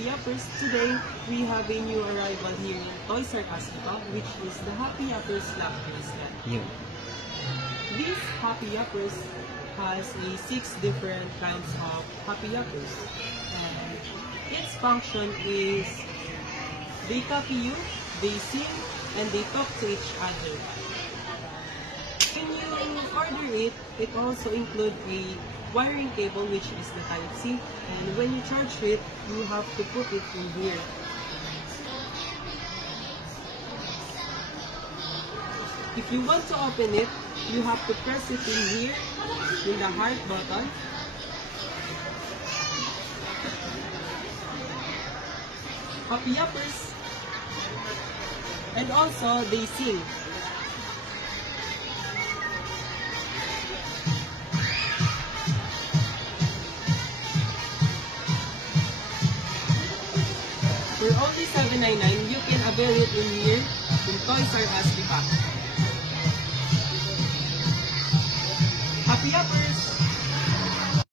Happy Uppers. Today, we have a new arrival here in Toys R Us, which is the Happy Uppers Lap Bracelet. Yeah. This Happy Uppers has 6 different kinds of Happy Uppers. And its function is they copy you, they sing, and they talk to each other. When you order it, it also includes a wiring cable, which is the Type-C, and when you charge it, you have to put it in here. If you want to open it, you have to press it in here, in the heart button. Happy Uppers. And also, they sing. For only $7.99, you can avail it in here in Toys R Us Lipa. Happy Uppers!